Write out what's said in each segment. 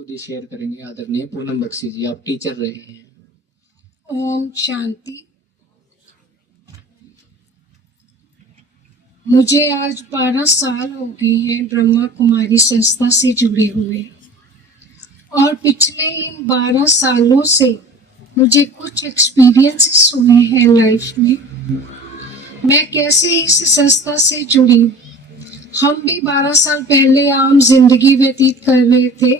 खुद ही शेयर करेंगे आदरणीय पूनम बख्शी जी, आप टीचर रहे हैं। ओम शांति। मुझे आज 12 साल हो गए हैं ब्रह्मा कुमारी संस्था से जुड़े हुए, और पिछले इन 12 सालों से मुझे कुछ एक्सपीरियंसेस हुए हैं लाइफ में। मैं कैसे इस संस्था से जुड़ी। हम भी 12 साल पहले आम जिंदगी व्यतीत कर रहे थे।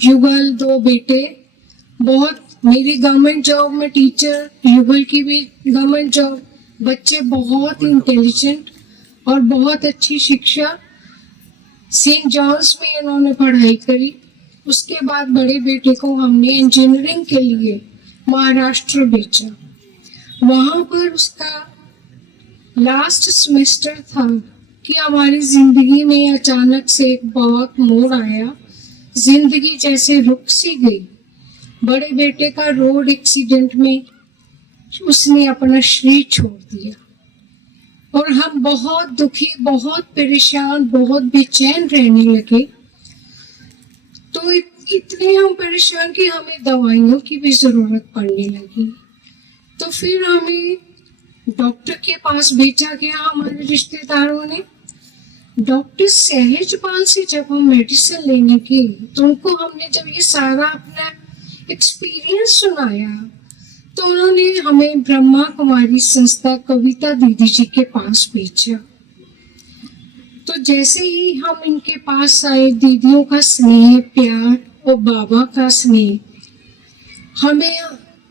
युगल 2 बेटे, बहुत मेरी गवर्नमेंट जॉब में टीचर, युगल की भी गवर्नमेंट जॉब, बच्चे बहुत इंटेलिजेंट और बहुत अच्छी शिक्षा। सेंट जॉन्स में इन्होंने पढ़ाई करी। उसके बाद बड़े बेटे को हमने इंजीनियरिंग के लिए महाराष्ट्र भेजा। वहाँ पर उसका लास्ट सेमेस्टर था कि हमारी जिंदगी में अचानक से एक बहुत मोड़ आया। जिंदगी जैसे रुक सी गई। बड़े बेटे का रोड एक्सीडेंट में उसने अपना शरीर छोड़ दिया और हम बहुत दुखी, बहुत परेशान, बहुत बेचैन रहने लगे। तो इतने हम परेशान कि हमें दवाइयों की भी जरूरत पड़ने लगी। तो फिर हमें डॉक्टर के पास भेजा गया हमारे रिश्तेदारों ने। डॉक्टर सहजपाल से जब हम मेडिसिन लेने गए तो उनको हमने जब ये सारा अपना एक्सपीरियंस सुनाया तो उन्होंने हमें ब्रह्मा कुमारी संस्था कविता दीदी जी के पास भेजा। तो जैसे ही हम इनके पास आए, दीदियों का स्नेह, प्यार और बाबा का स्नेह, हमें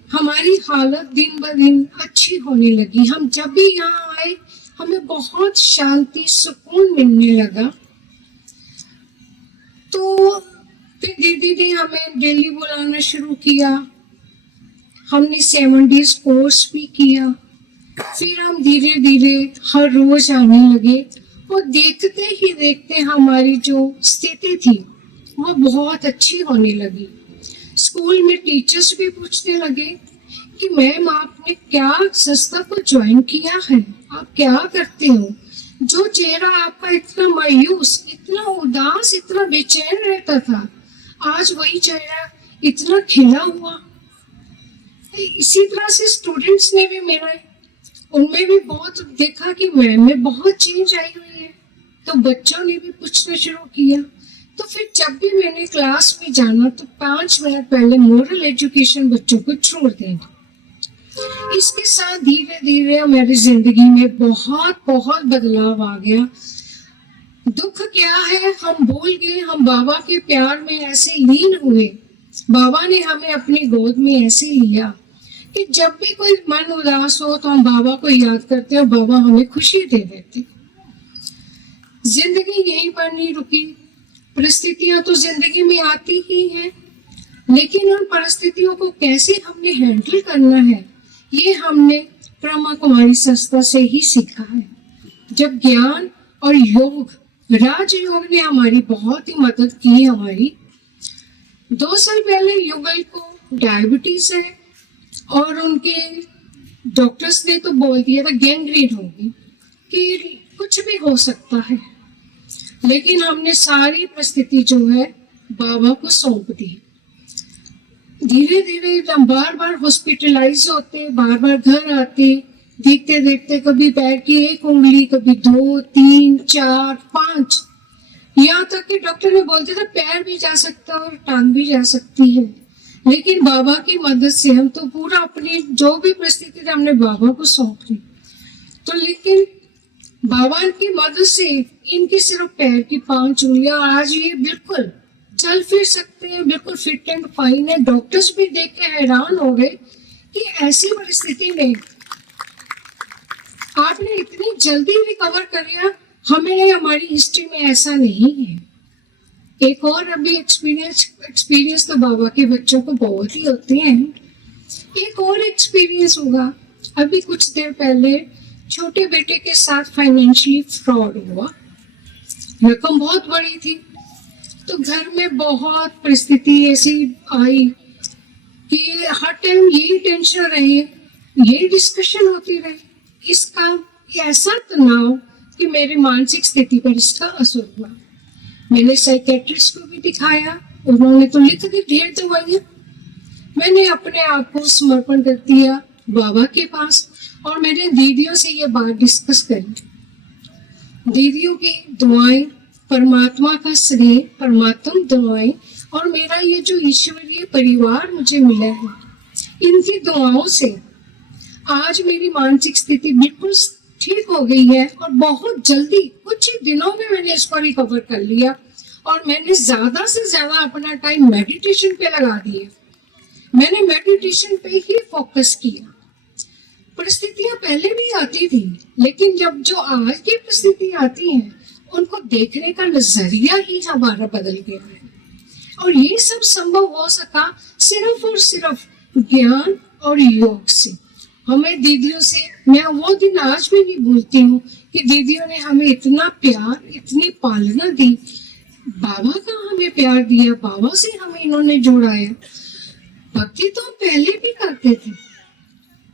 हमारी हालत दिन ब दिन अच्छी होने लगी। हम जब भी यहाँ आए हमें बहुत शांति, सुकून मिलने लगा। तो फिर दीदी ने हमें डेली बुलाना शुरू किया। हमने 7 डेज कोर्स भी किया। फिर हम धीरे धीरे हर रोज आने लगे और देखते ही देखते हमारी जो स्थिति थी वो बहुत अच्छी होने लगी। स्कूल में टीचर्स भी पूछने लगे कि मैम आपने क्या संस्था को ज्वाइन किया है, आप क्या करते हो। जो चेहरा आपका इतना मायूस, इतना उदास, इतना बेचैन रहता था, आज वही चेहरा इतना खिला हुआ। इसी तरह से स्टूडेंट्स ने भी उनमें भी बहुत देखा कि मैम में बहुत चेंज आई हुई है। तो बच्चों ने भी पूछना शुरू किया। तो फिर जब भी मैंने क्लास में जाना तो 5 मिनट पहले मोरल एजुकेशन बच्चों को छोड़ देना। इसके साथ धीरे धीरे हमारी जिंदगी में बहुत बहुत बदलाव आ गया। दुख क्या है, हम भूल गए, हम बाबा के प्यार में ऐसे लीन हुए। बाबा ने हमें अपनी गोद में ऐसे लिया कि जब भी कोई मन उदास हो तो हम बाबा को याद करते और बाबा हमें खुशी दे देते। जिंदगी यहीं पर नहीं रुकी। परिस्थितियां तो जिंदगी में आती ही हैं, लेकिन उन परिस्थितियों को कैसे हमने हैंडल करना है ये हमने ब्रह्मा कुमारी संस्था से ही सीखा है। जब ज्ञान और योग, राजयोग ने हमारी बहुत ही मदद की। हमारी 2 साल पहले युगल को डायबिटीज है और उनके डॉक्टर्स ने तो बोल दिया था गैंग्रीन होगी, कि कुछ भी हो सकता है। लेकिन हमने सारी परिस्थिति जो है बाबा को सौंप दी। धीरे धीरे हम बार बार हॉस्पिटलाइज होते, बार बार घर आते, देखते देखते कभी पैर की 1 उंगली, कभी 2, 3, 4, 5, यहाँ तक कि डॉक्टर ने बोलते थे पैर भी जा सकता है और टांग भी जा सकती है। लेकिन बाबा की मदद से हम तो पूरा अपनी जो भी परिस्थिति थी हमने बाबा को सौंप दी। तो लेकिन बाबा की मदद से इनकी सिर्फ पैर की 5 उंगलियां, आज ये बिल्कुल चल फिर सकते हैं, बिल्कुल फिट एंड फाइन है। डॉक्टर्स भी देख के हैरान हो गए कि ऐसी परिस्थिति में आपने इतनी जल्दी रिकवर कर लिया। हमें हमारी हिस्ट्री में ऐसा नहीं है। एक और अभी एक्सपीरियंस तो बाबा के बच्चों को बहुत ही होते हैं। एक और एक्सपीरियंस होगा। अभी कुछ देर पहले छोटे बेटे के साथ फाइनेंशियली फ्रॉड हुआ। रकम बहुत बड़ी थी, तो घर में बहुत परिस्थिति ऐसी आई कि हर टाइम यही टेंशन रहे, यही डिस्कशन होती रही। इसका ऐसा तनाव कि मेरी मानसिक स्थिति पर इसका असर हुआ। मैंने साइकेट्रिस्ट को भी दिखाया, उन्होंने तो लिख दी ढेर दवाइयाँ। मैंने अपने आप को समर्पण कर दिया बाबा के पास और मैंने दीदियों से ये बात डिस्कस करी। दीदियों की दुआएं, परमात्मा का स्नेह, परमात्म दुआएं और मेरा ये जो ईश्वरीय परिवार मुझे मिला है, इनकी दुआओं से आज मेरी मानसिक स्थिति बिल्कुल ठीक हो गई है और बहुत जल्दी कुछ ही दिनों में मैंने इसको रिकवर कर लिया और मैंने ज्यादा से ज्यादा अपना टाइम मेडिटेशन पे लगा दिया। मैंने मेडिटेशन पे ही फोकस किया। परिस्थितियां पहले भी आती थी, लेकिन जब जो आज की परिस्थिति आती हैं, उनको देखने का नजरिया ही हमारा बदल गया है और ये सब संभव हो सका सिर्फ और सिर्फ ज्ञान और योग से। हमें दीदियों से, मैं वो दिन आज भी नहीं भूलती हूँ कि दीदियों ने हमें इतना प्यार, इतनी पालना दी। बाबा का हमें प्यार दिया, बाबा से हमें इन्होंने जोड़ाया। भक्ति तो हम पहले भी करते थे,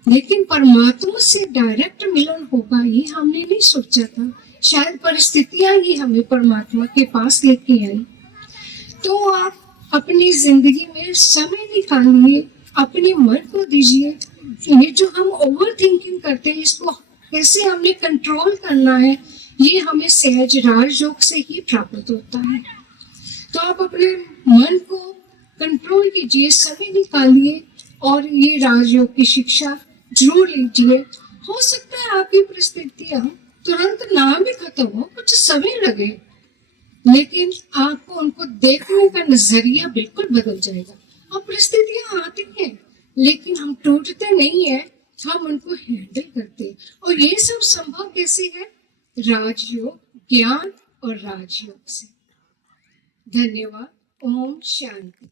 लेकिन परमात्मा से डायरेक्ट मिलन होगा ये हमने नहीं सोचा था। शायद परिस्थितियां ही हमें परमात्मा के पास लेके आई। तो आप अपनी जिंदगी में समय निकालिए, अपने मन को दीजिए। ये जो हम ओवर थिंकिंग करते हैं, इसको कैसे हमने कंट्रोल करना है, ये हमें सहज राजयोग से ही प्राप्त होता है। तो आप अपने मन को कंट्रोल कीजिए, समय निकालिए और ये राजयोग की शिक्षा जरूर लीजिए। हो सकता है आपकी परिस्थितियां तुरंत ना भी खत्म हो, कुछ समय लगे, लेकिन आपको उनको देखने का नजरिया बिल्कुल बदल जाएगा। और परिस्थितियां आती हैं, लेकिन हम टूटते नहीं है, हम उनको हैंडल करते हैं। और ये सब संभव कैसे है? राजयोग, ज्ञान और राजयोग से। धन्यवाद। ओम शांति।